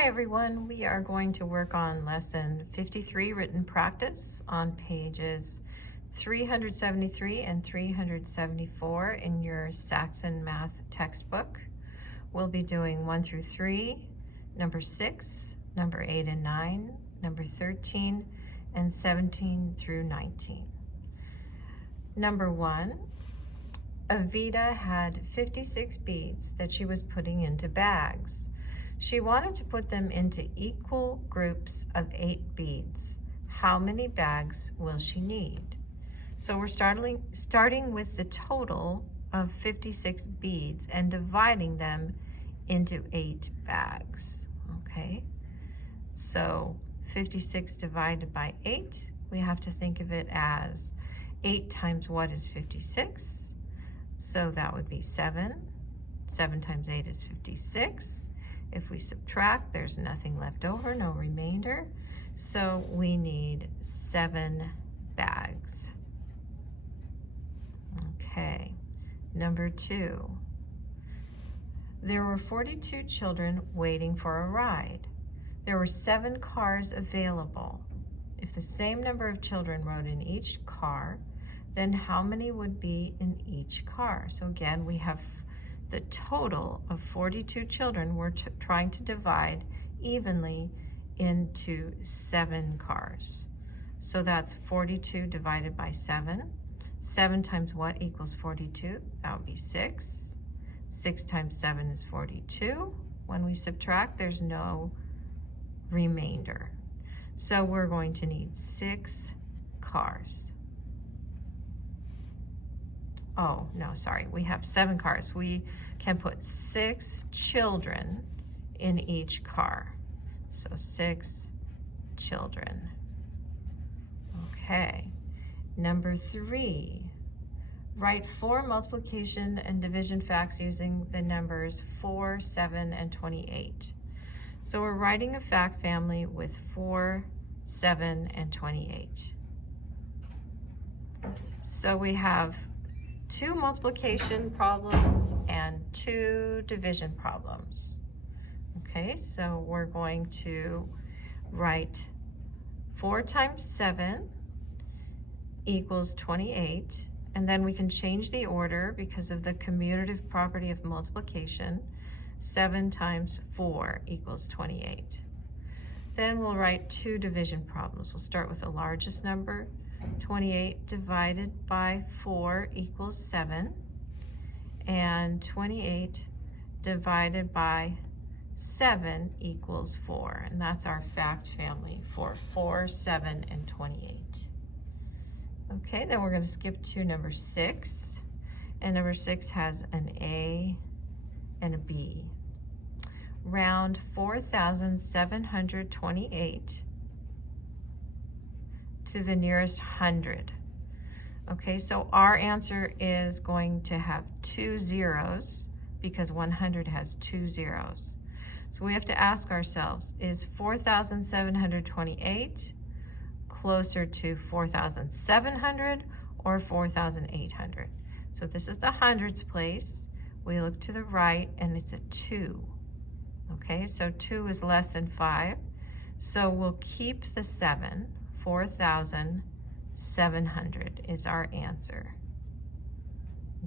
Hi everyone, we are going to work on lesson 53 written practice on pages 373 and 374 in your Saxon Math textbook. We'll be doing 1 through 3, number 6, number 8 and 9, number 13, and 17 through 19. Number 1, Evita had 56 beads that she was putting into bags. She wanted to put them into equal groups of 8 beads. How many bags will she need? So we're starting with the total of 56 beads and dividing them into 8 bags, okay? So 56 divided by 8, we have to think of it as 8 times what is 56? So that would be 7. 7 times 8 is 56. If we subtract, there's nothing left over, no remainder. So we need 7 bags. Okay, number 2. There were 42 children waiting for a ride. There were 7 cars available. If the same number of children rode in each car, then how many would be in each car? So again, we have the total of 42 children we're trying to divide evenly into 7 cars. So that's 42 divided by 7. 7 times what equals 42? That would be 6. 6 times 7 is 42. When we subtract, there's no remainder. So we're going to need 6 cars. Oh, no, sorry, we have 7 cars. We can put 6 children in each car. So 6 children. Okay, number 3. Write 4 multiplication and division facts using the numbers 4, 7, and 28. So we're writing a fact family with 4, 7, and 28. So we have 2 multiplication problems and 2 division problems. Okay, so we're going to write 4 times 7 equals 28, and then we can change the order because of the commutative property of multiplication. 7 times 4 equals 28. Then we'll write 2 division problems. We'll start with the largest number. 28 divided by 4 equals 7, and 28 divided by 7 equals 4, and that's our fact family for 4, 7, and 28. Okay, then we're going to skip to number 6, and number 6 has an A and a B. Round 4,728 to the nearest 100. Okay, so our answer is going to have 2 zeros because 100 has 2 zeros. So we have to ask ourselves, is 4,728 closer to 4,700 or 4,800? So this is the hundreds place. We look to the right and it's a 2. Okay, so 2 is less than 5. So we'll keep the 7. 4,700 is our answer.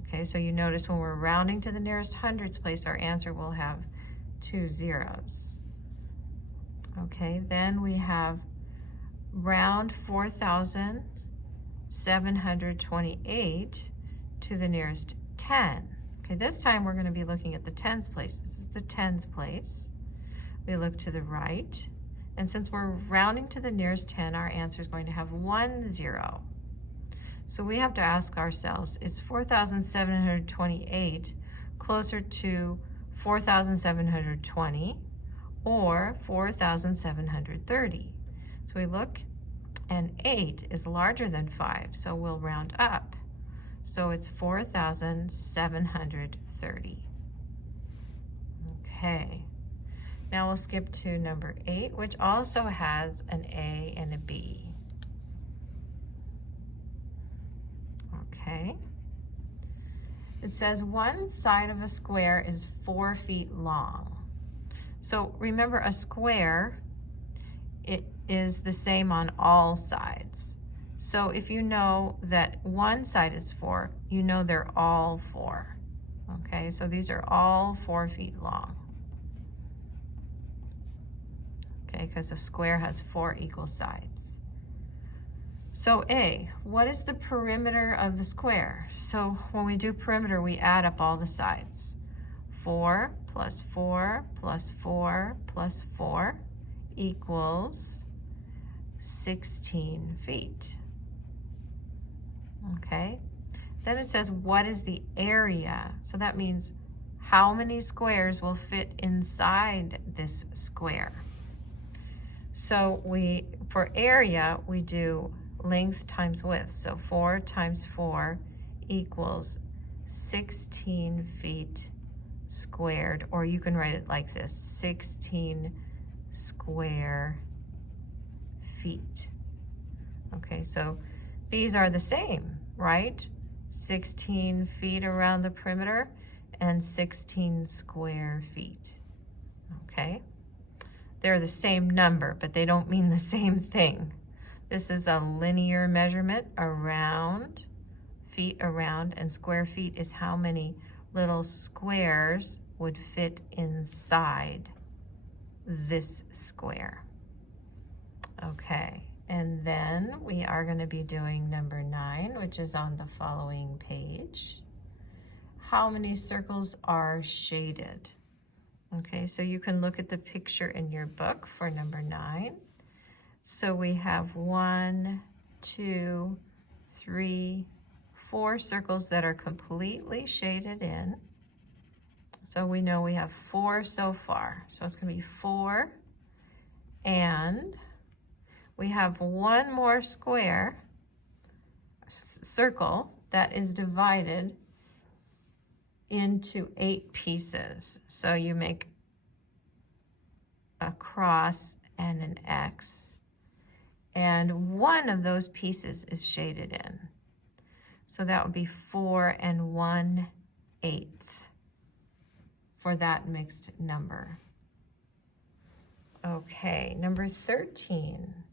Okay, so you notice when we're rounding to the nearest hundreds place, our answer will have 2 zeros. Okay, then we have round 4,728 to the nearest 10. Okay, this time we're going to be looking at the tens place. This is the tens place. We look to the right. And since we're rounding to the nearest 10, our answer is going to have 1 0. So we have to ask ourselves, is 4,728 closer to 4,720 or 4,730? So we look, and 8 is larger than 5, so we'll round up. So it's 4,730. Okay. Now we'll skip to number 8, which also has an A and a B. Okay. It says one side of a square is 4 feet long. So remember, a square, it is the same on all sides. So if you know that one side is 4, you know they're all 4. Okay, so these are all 4 feet long. Okay, because a square has 4 equal sides. So A, what is the perimeter of the square? So when we do perimeter, we add up all the sides. 4 plus 4 plus 4 plus 4 equals 16 feet. Okay, then it says, what is the area? So that means how many squares will fit inside this square? So for area, we do length times width. So 4 times 4 equals 16 feet squared, or you can write it like this, 16 square feet. Okay, so these are the same, right? 16 feet around the perimeter and 16 square feet, okay? They're the same number, but they don't mean the same thing. This is a linear measurement around, feet around, and square feet is how many little squares would fit inside this square. Okay, and then we are going to be doing number 9, which is on the following page. How many circles are shaded? Okay, so you can look at the picture in your book for number 9. So we have 1, 2, 3, 4 circles that are completely shaded in. So we know we have 4 so far. So it's going to be 4, and we have one more circle that is divided into 8 pieces. So you make a cross and an X, and one of those pieces is shaded in. So that would be 4 1/8 for that mixed number. Okay, number 13.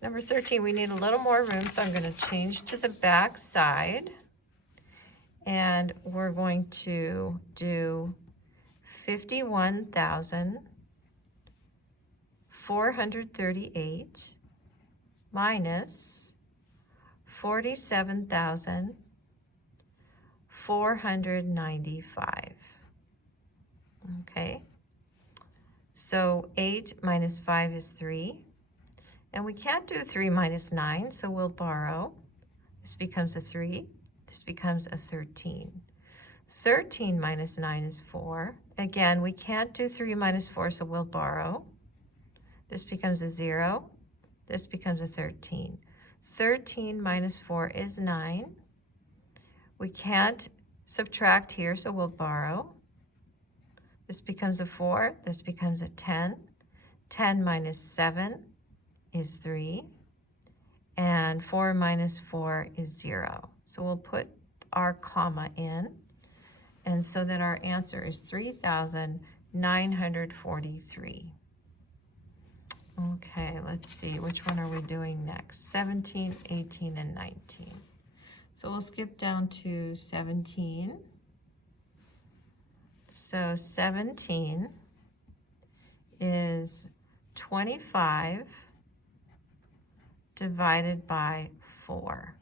Number 13, we need a little more room, so I'm going to change to the back side. And we're going to do 51,438 minus 47,495. Okay, so 8 minus 5 is 3. And we can't do 3 minus 9, so we'll borrow. This becomes a 3. This becomes a 13. 13 minus 9 is 4. Again, we can't do 3 minus 4, so we'll borrow. This becomes a 0. This becomes a 13. 13 minus 4 is 9. We can't subtract here, so we'll borrow. This becomes a 4. This becomes a 10. 10 minus 7 is 3. And 4 minus 4 is 0. So we'll put our comma in. And so then our answer is 3,943. Okay, let's see, which one are we doing next? 17, 18, and 19. So we'll skip down to 17. So 17 is 25 divided by 4.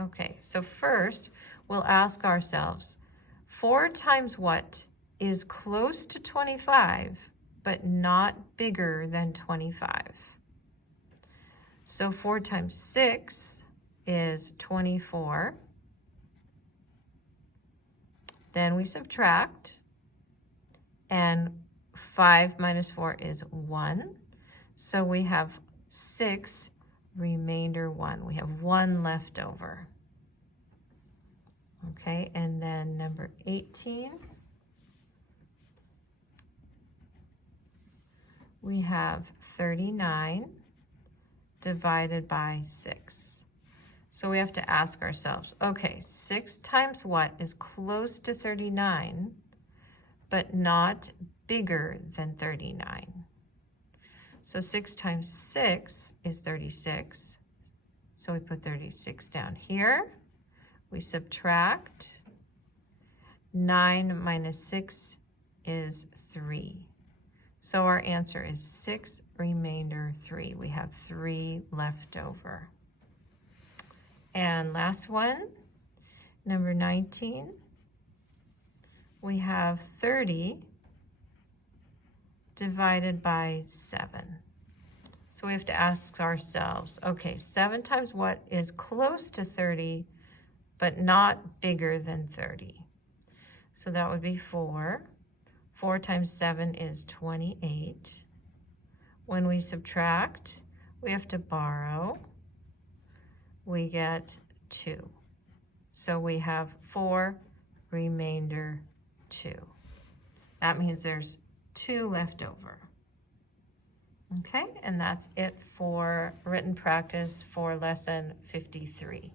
Okay, so first we'll ask ourselves, 4 times what is close to 25 but not bigger than 25? So 4 times 6 is 24. Then we subtract, and 5 minus 4 is 1. So we have 6, remainder 1. We have 1 left over. Okay, and then number 18. We have 39 divided by 6. So we have to ask ourselves, okay, 6 times what is close to 39, but not bigger than 39. So 6 times 6 is 36. So we put 36 down here. We subtract. 9 minus 6 is 3. So our answer is 6 remainder 3. We have 3 left over. And last one, number 19. We have 30 divided by 7. So we have to ask ourselves, okay, 7 times what is close to 30, but not bigger than 30? So that would be 4. 4 times 7 is 28. When we subtract, we have to borrow. We get 2. So we have 4 remainder 2. That means there's 2 left over. Okay, and that's it for written practice for lesson 53.